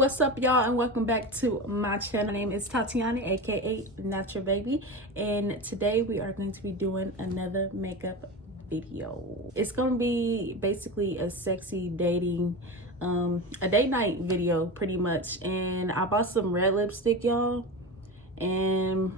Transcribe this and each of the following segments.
What's up, y'all, and welcome back to my channel. My name is Tatiana, aka Natural Baby, and today we are going to be doing another makeup video. It's gonna be basically a sexy dating a date night video pretty much. And I bought some red lipstick, y'all, and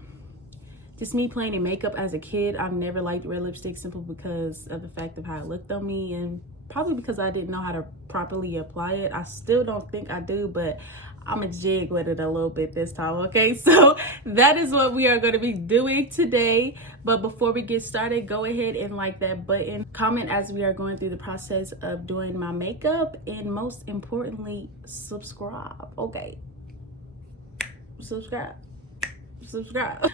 just me playing in makeup as a kid, I've never liked red lipstick simply because of the fact of how it looked on me, and probably because I didn't know how to properly apply it. I still don't think I do, but I'm a jig with it a little bit this time, okay? So that is what we are going to be doing today. But before we get started, go ahead and like that button, comment as we are going through the process of doing my makeup, and most importantly, subscribe, okay? Subscribe.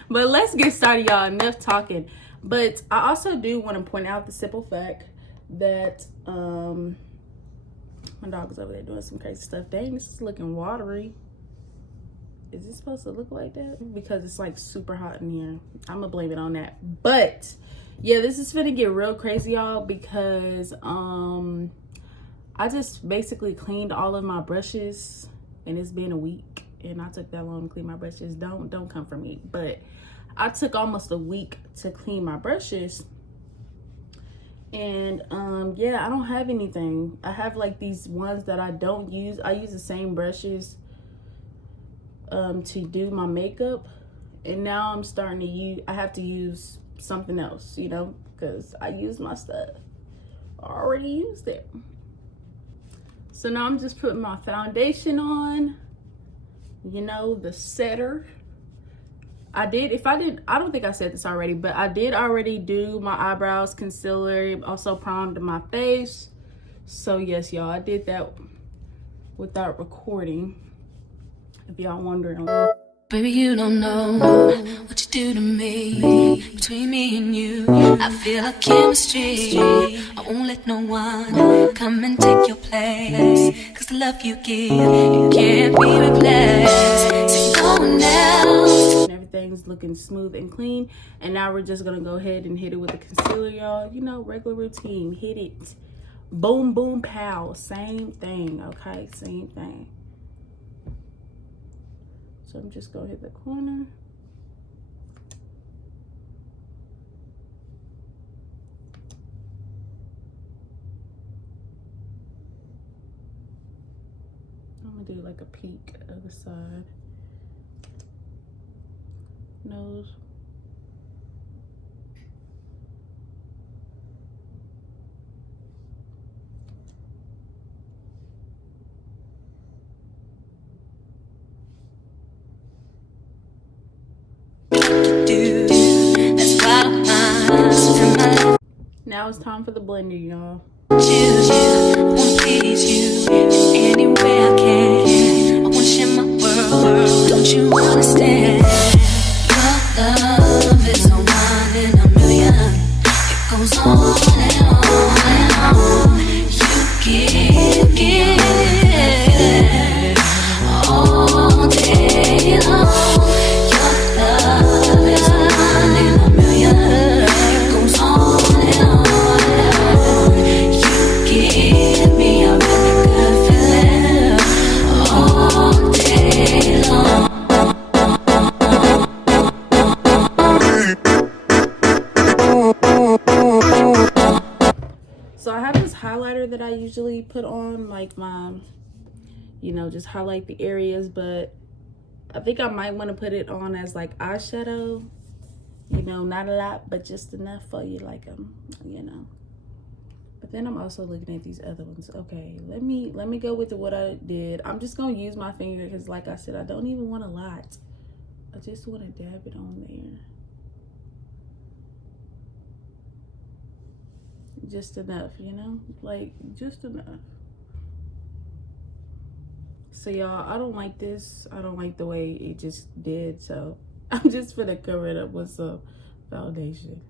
But let's get started, y'all. Enough talking. But I also do want to point out the simple fact that my dog is over there doing some crazy stuff. Dang, this is looking watery. Is it supposed to look like that? Because it's like super hot in here. I'm gonna blame it on that. But yeah, this is gonna get real crazy, y'all, because I just basically cleaned all of my brushes, and it's been a week and I took that long to clean my brushes. Don't come for me, but I took almost a week to clean my brushes. And yeah, I don't have anything. I have like these ones that I don't use. I use the same brushes to do my makeup, and now I'm starting to use, I have to use something else, you know, because I use my stuff. I already used it. So now I'm just putting my foundation on, you know, the setter. I don't think I said this already, but I did already do my eyebrows, concealer, also primed my face. So yes, y'all, I did that without recording, if y'all wondering. Baby, you don't know what you do to me. Between me and you, I feel like chemistry. I won't let no one come and take your place, 'cause the love you give, it can't be replaced. So go now. Everything's looking smooth and clean, and now we're just gonna go ahead and hit it with the concealer, y'all. You know, regular routine. Hit it. Boom, boom, pow. Same thing, okay? Same thing. So I'm just gonna hit the corner. I'm gonna do like a peek of the side. Nose. Now it's time for the blender, y'all. Choose you, won't please you any way I can. I wanna share my world, don't you understand? Your love is a one in a million. It goes on and on and on. You give all day long. Your love is a one in a million. It goes on and on and on. You give me a really good feeling all day long. So I have this highlighter that I usually put on, like my, you know, just highlight the areas, but I think I might want to put it on as like eyeshadow, you know, not a lot, but just enough for you, like, you know. But then I'm also looking at these other ones. Okay, let me go with what I did. I'm just gonna use my finger because, like I said, I don't even want a lot. I just want to dab it on there. Just enough, you know, like just enough. So y'all, I don't like this. I don't like the way it just did, so I'm just gonna cover it up with some foundation.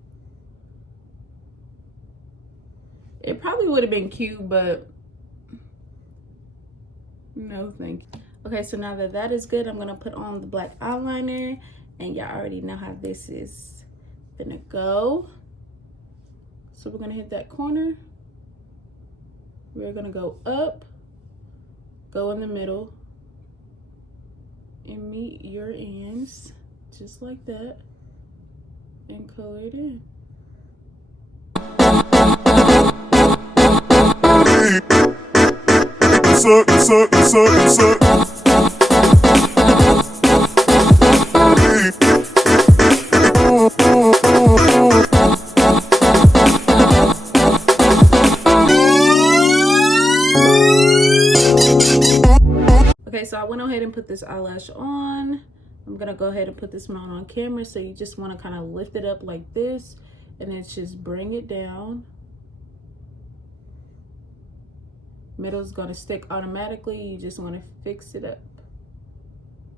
It probably would have been cute, but no thank you. Okay, so now that that is good, I'm gonna put on the black eyeliner, and y'all already know how this is gonna go. So we're gonna hit that corner. We're gonna go up, go in the middle, and meet your ends just like that and color it in. Okay, so I went ahead and put this eyelash on. I'm gonna go ahead and put this one on camera. So you just want to kind of lift it up like this and then just bring it down. Middle's gonna stick automatically. You just want to fix it up.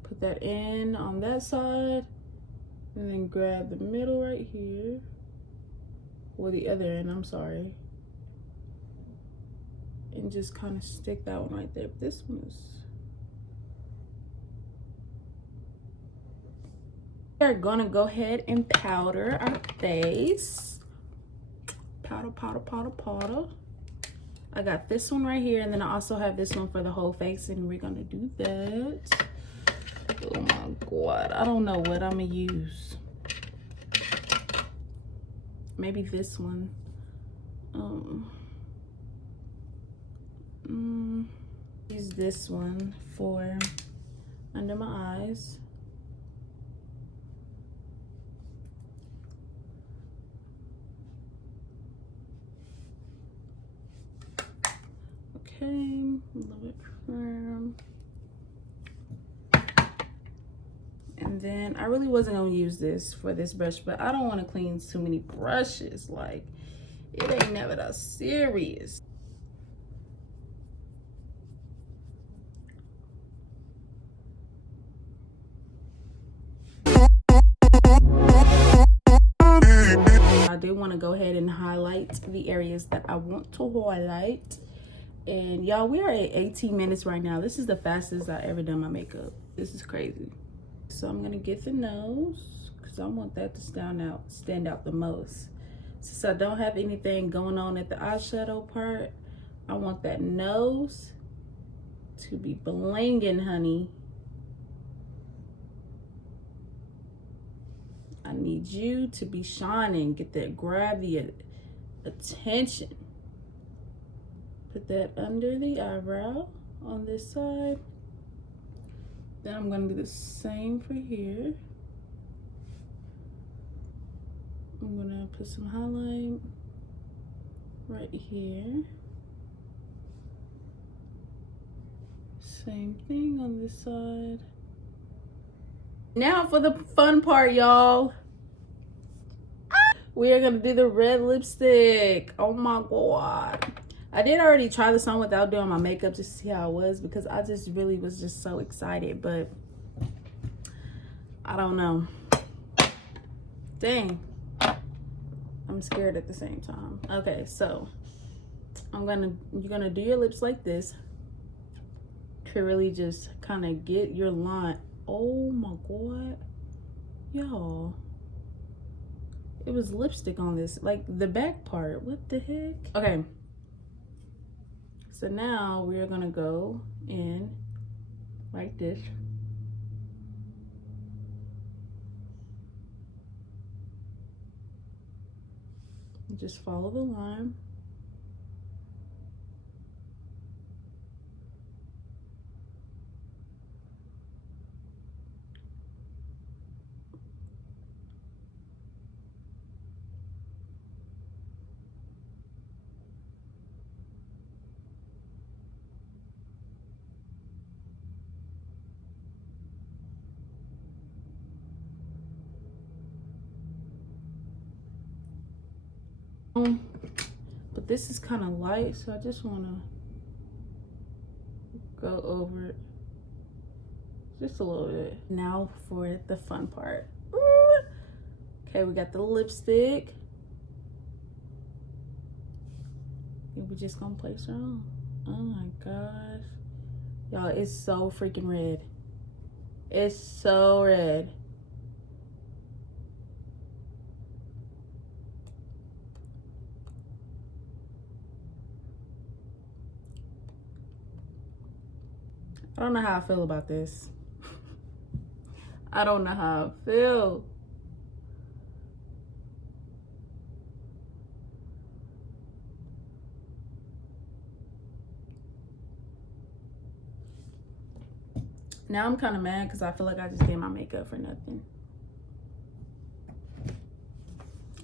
Put that in on that side and then grab the middle right here, or the other end, I'm sorry, and just kind of stick that one right there. This one is... We're gonna go ahead and powder our face. Powder, powder, powder, powder. I got this one right here, and then I also have this one for the whole face, and we're gonna do that. Oh my God, I don't know what I'm gonna use. Maybe this one. Use this one for under my eyes. Okay, a little bit firm. And then I really wasn't gonna use this for this brush, but I don't want to clean too many brushes. Like, it ain't never that serious. I do want to go ahead and highlight the areas that I want to highlight. And y'all, we are at 18 minutes right now. This is the fastest I ever done my makeup. This is crazy. So I'm gonna get the nose because I want that to stand out the most. Since I don't have anything going on at the eyeshadow part, I want that nose to be blinging, honey. I need you to be shining. Get that, grab the attention. Put that under the eyebrow on this side. Then I'm gonna do the same for here. I'm gonna put some highlight right here. Same thing on this side. Now for the fun part, y'all. We are gonna do the red lipstick. Oh my God. I did already try this on without doing my makeup just to see how it was, because I just really was just so excited, but I don't know. Dang. I'm scared at the same time. Okay, so you're gonna do your lips like this to really just kind of get your line. Oh my God, y'all. It was lipstick on this, like the back part. What the heck? Okay. So now we're gonna go in like this. Just follow the line. But this is kind of light, so I just want to go over it just a little bit. Now for the fun part. Ooh. Okay, we got the lipstick. And we're just gonna place her on. Oh my gosh, y'all, it's so freaking red. It's so red. I don't know how I feel about this. I don't know how I feel. Now I'm kind of mad because I feel like I just did my makeup for nothing.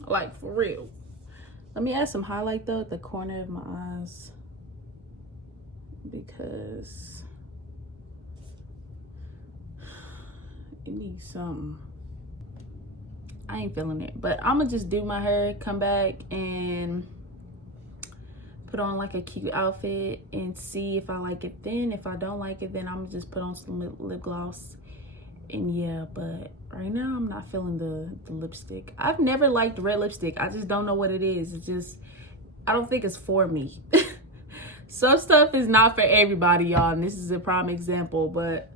Like, for real. Let me add some highlight though at the corner of my eyes, because it needs some. I ain't feeling it, but I'm gonna just do my hair, come back and put on like a cute outfit and see if I like it. Then if I don't like it, then I'm gonna just put on some lip gloss. And yeah, but right now I'm not feeling the lipstick. I've never liked red lipstick. I just don't know what it is. It's just, I don't think it's for me. Some stuff is not for everybody, y'all, and this is a prime example. But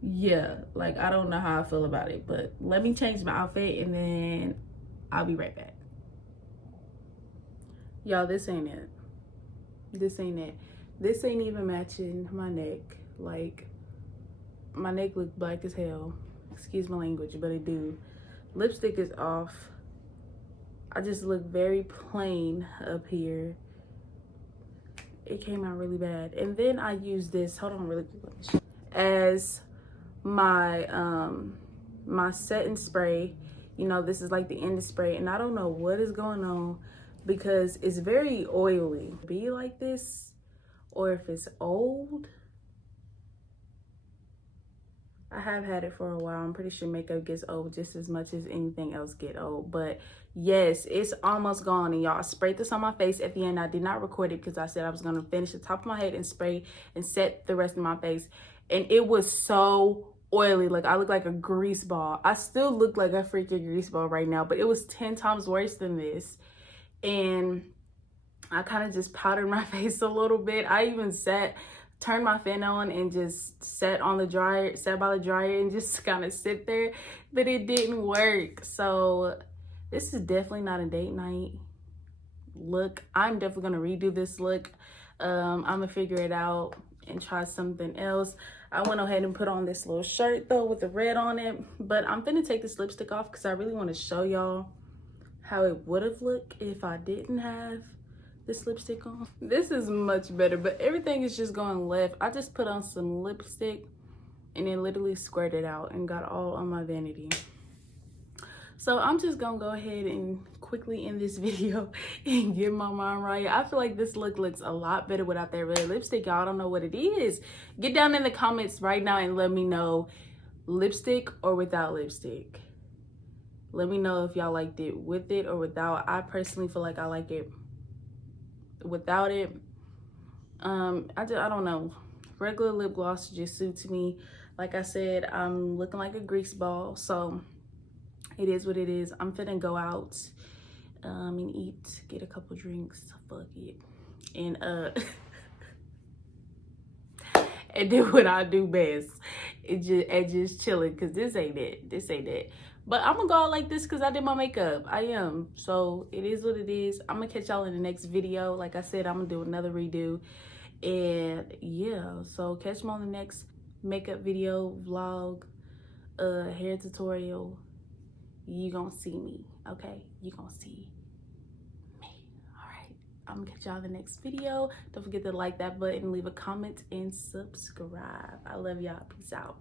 yeah, like, I don't know how I feel about it. But let me change my outfit and then I'll be right back. Y'all, this ain't it. This ain't it. This ain't even matching my neck. Like, my neck look black as hell. Excuse my language, but it do. Lipstick is off. I just look very plain up here. It came out really bad. And then I use this, hold on really quick, as my my setting spray. You know, this is like the end spray, and I don't know what is going on because it's very oily. Be like this, or if it's old. I have had it for a while. I'm pretty sure makeup gets old just as much as anything else get old. But yes, it's almost gone. And y'all, I sprayed this on my face at the end. I did not record it because I said I was going to finish the top of my head and spray and set the rest of my face. And it was so oily. Like, I look like a grease ball. I still look like a freaking grease ball right now. But it was 10 times worse than this. And I kind of just powdered my face a little bit. I even turned my fan on and just sat by the dryer and just kind of sit there, but it didn't work. So this is definitely not a date night look. I'm definitely gonna redo this look. I'm gonna figure it out and try something else. I went ahead and put on this little shirt though with the red on it, but I'm gonna take this lipstick off because I really want to show y'all how it would have looked if I didn't have this lipstick on. This is much better, but everything is just going left. I just put on some lipstick and it literally squirted out and got all on my vanity. So I'm just gonna go ahead and quickly end this video and get my mind right. I feel like this look looks a lot better without that red lipstick. Y'all don't know what it is. Get down in the comments right now and let me know, lipstick or without lipstick. Let me know if y'all liked it with it or without. I personally feel like I like it without it. I don't know, regular lip gloss just suits me. Like I said, I'm looking like a grease ball, so it is what it is. I'm finna go out and eat, get a couple drinks, fuck it, and and do what I do best, and just chilling, because this ain't it. But I'm gonna go out like this because I did my makeup. I am. So it is what it is. I'm gonna catch y'all in the next video. Like I said, I'm gonna do another redo. And yeah, so catch me on the next makeup video, vlog, hair tutorial. You gonna see me, okay? You gonna see me. All right. I'm gonna catch y'all in the next video. Don't forget to like that button, leave a comment, and subscribe. I love y'all. Peace out.